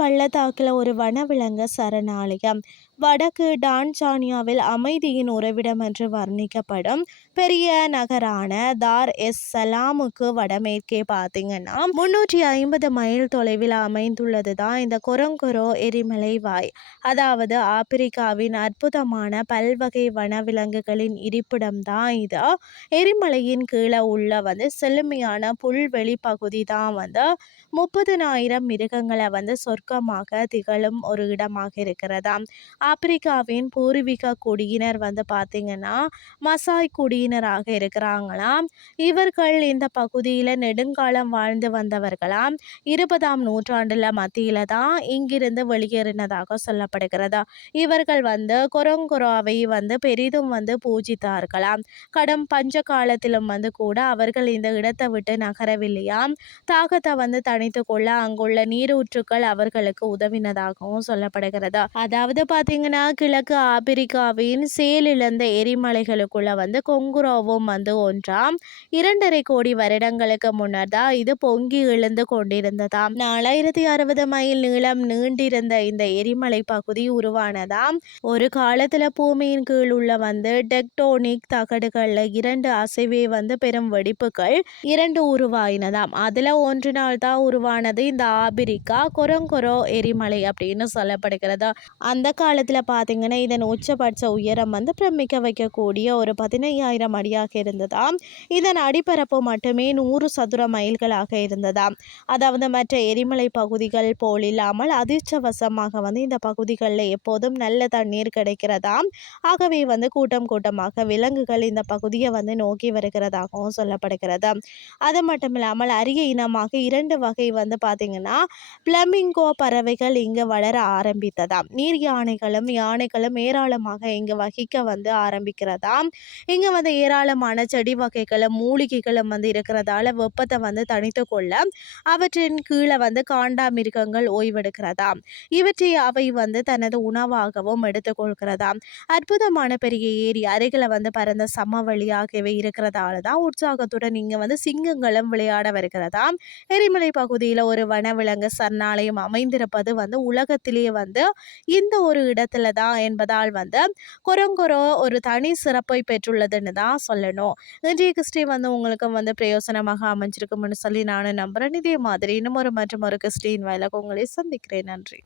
பள்ளத்தாக்கில் ஒரு வனவிலங்கு சரணாலயம். வடக்கு டான்சானியாவில் அமைதியின் உறவிடம் என்று வர்ணிக்கப்படும் பெரிய நகரான தார் எஸ் சலாமுக்கு வடமேற்கே பார்த்தீங்கன்னா முன்னூற்றி ஐம்பது மைல் தொலைவில் அமைந்துள்ளது தான் இந்த கொரங்கொரோ எரிமலை வாய். அதாவது ஆப்பிரிக்காவின் அற்புதமான பல்வகை வனவிலங்குகளின் இருப்பிடம் தான் இது. எரிமலையின் கீழே உள்ள வந்து செழுமையான புல்வெளி பகுதி தான் வந்து முப்பதுனாயிரம் மிருகங்களை வந்து சொற்க சொர்க்கமாக திகழும் ஒரு இடமாக இருக்கிறதா ஆப்பிரிக்காவின் பூர்வீக குடியினர் வந்து பார்த்திங்கன்னா மசாய் குடியினராக இருக்கிறாங்களாம். இவர்கள் இந்த பகுதியில் நெடுங்காலம் வாழ்ந்து வந்தவர்களாம். இருபதாம் நூற்றாண்டில் மத்தியில் தான் இங்கிருந்து வெளியேறினதாக சொல்லப்படுகிறது. இவர்கள் வந்து கொரங்குராவை வந்து பெரிதும் வந்து பூஜித்தார்களாம். கடும் பஞ்ச காலத்திலும் வந்து கூட அவர்கள் இந்த இடத்தை விட்டு நகரவில்லையாம். தாகத்தை வந்து தணித்து கொள்ள அங்குள்ள நீரூற்றுக்கள் அவர்களுக்கு உதவினதாகவும் சொல்லப்படுகிறது? அதாவது பார்த்தீங்கன்னா கிழக்கு ஆப்பிரிக்காவின் செயலிழந்த எரிமலைகளுக்குள்ள வந்து கொங்குரோவும் வந்து ஒன்றாம் இரண்டரை கோடி வருடங்களுக்கு முன்னர் தான் இது பொங்கி எழுந்து கொண்டிருந்ததாம். நாலாயிரத்தி அறுபது மைல் நீளம் நீண்டிருந்த இந்த எரிமலை பகுதி உருவானதாம். ஒரு காலத்துல பூமியின் கீழ் உள்ள வந்து டெக்டோனிக் தகடுகள்ல இரண்டு அசைவே வந்து பெரும் வெடிப்புகள் இரண்டு உருவாயினதாம். அதுல ஒன்று நாள் தான் உருவானது இந்த ஆபிரிக்கா கொரங்கொரோ எரிமலை அப்படின்னு சொல்லப்படுகிறது? அந்த காலத்தில் பார்த்தீங்கன்னா இதன் உச்சபட்ச உயரம் வந்து பிரமிக்க வைக்கக்கூடிய ஒரு பதினையாயிரம் அடியாக இருந்ததாம் இதன் அடிப்பரப்பு மட்டுமே நூறு சதுர மைல்களாக இருந்ததாம் அதாவது மற்ற எரிமலை பகுதிகள் போல் இல்லாமல் அதிர்ஷ்டவசமாக வந்து இந்த பகுதிகளில் எப்போதும் நல்ல தண்ணீர் கிடைக்கிறதாம் ஆகவே வந்து கூட்டம் கூட்டமாக விலங்குகள் இந்த பகுதியை வந்து நோக்கி வருகிறதாகவும் சொல்லப்படுகிறது. அது மட்டும் இல்லாமல் அரிய இனமாக இரண்டு வகை வந்து பார்த்திங்கன்னா பிளமிங்கோ பறவைகள் இங்கே வளர ஆரம்பித்ததாம். நீர் யானைகளும் யானைகளும் ஏராளமாக இங்கே வகிக்க வந்து ஆரம்பிக்கிறதாம். இங்கே வந்து ஏராளமான செடி வகைகளும் மூலிகைகளும் வந்து இருக்கிறதால வெப்பத்தை வந்து தனித்து கொள்ள அவற்றின் கீழே வந்து காண்டாமிருகங்கள் ஓய்வெடுக்கிறதாம். இவற்றை அவை வந்து தனது உணவாகவும் எடுத்துக்கொள்கிறதாம் அற்புதமான பெரிய ஏரி அருகில் வந்து பறந்த சமவெளி ஆகியவை இருக்கிறதால தான் உற்சாகத்துடன் இங்கே வந்து சிங்கங்களும் விளையாட வருகிறதாம். எரிமலை பகுதியில் ஒரு வனவிலங்கு சரணாலயம் அமைந்திருப்பது வந்து உலகத்திலேயே வந்து இந்த ஒரு இடத்துல தான் என்பதால் வந்து குரங்குரோ ஒரு தனி சிறப்பை பெற்றுள்ளதுன்னு தான் சொல்லணும். இன்றைய கிறிஸ்டி வந்து உங்களுக்கு வந்து பிரயோசனமாக அமைஞ்சிருக்கும்னு சொல்லி நானும் நம்புகிறேன் இதே மாதிரி இன்னும் ஒரு மற்றும் ஒரு கிறிஸ்டின் வயலாக உங்களை சந்திக்கிறேன். நன்றி.